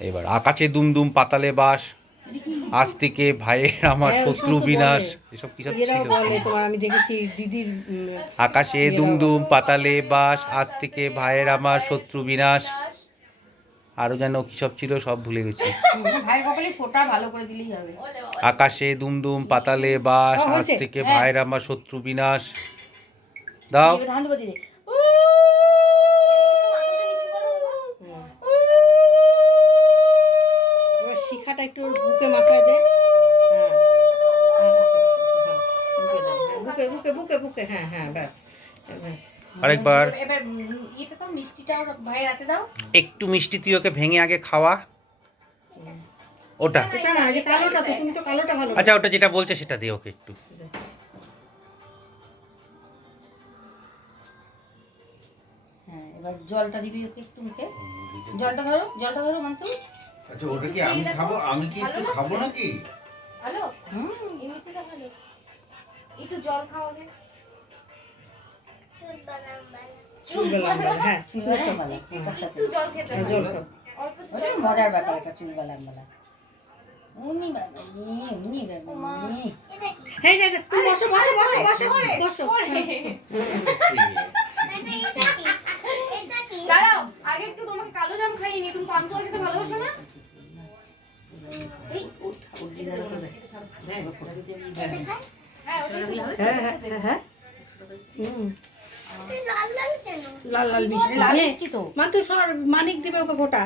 এবার আকাশে দুমদুম পাতালে বাস, আজ থেকে ভাইয়ের আমার শত্রু বিনাশ, এসব কি সব ছিল? আমি দেখেছি দিদির আকাশে দুমদুম পাতালে বাস, আজ থেকে ভাইয়ের আমার শত্রু বিনাশ, আরো যেন কি সব ছিল সব ভুলে গেছি। ভাইয়ের কপালে ফোঁটা ভালো করে দিলেই হবে। আকাশে দুমদুম পাতালে বাস, আজ থেকে ভাইয়ের আমার শত্রু বিনাশ। দাও ধান দেবো দিদি। এবার শিখাটা একটু বুকে মাথায় দে। বুকে বুকে বুকে বুকে, হ্যাঁ হ্যাঁ, ব্যাস। আরেকবার এবার ইয়েটা দাও, মিষ্টিটা ভাইয়ের হাতে দাও। একটু মিষ্টি তুই ওকে ভেঙে আগে খাওয়া। ওটা এটা না, যে কালোটা, তো তুমি তো কালোটা ভালো। আচ্ছা, ওটা যেটা বলছে সেটা দিয়ে ওকে একটু। হ্যাঁ, এবার জলটা দিবি ওকে একটু মুখে। জলটা ধরো মান্তু। আচ্ছা, ওটা কি আমি খাবো? আমি কি একটু খাবো নাকি? ভালো, এই মিষ্টিটা ভালো। একটু জল খাও আগে। চুল বানাম, হ্যাঁ চুল বালাম বালা। একটু জল খেতে হবে। জল খাও। অল্প একটু ওরে জল মজার ব্যাপার এটা, চুল বালাম বালা। উনি বাবা নি হ্যাঁ হ্যাঁ, তুমি বসো বসো বসো বসো বসো। দাঁড়াও, আগে একটু তোমাকে কালো জাম খাইয়ে নি। তুমি পান্তুয়া খেতে ভালোবাসো না? এই হ্যাঁ, ওটাই তো বলছি। হ্যাঁ হ্যাঁ হ্যাঁ, লাল লাল মিষ্টি। লাল মিষ্টি তো। মান্তু সর, মানিক দিবে ওকে ফোঁটা।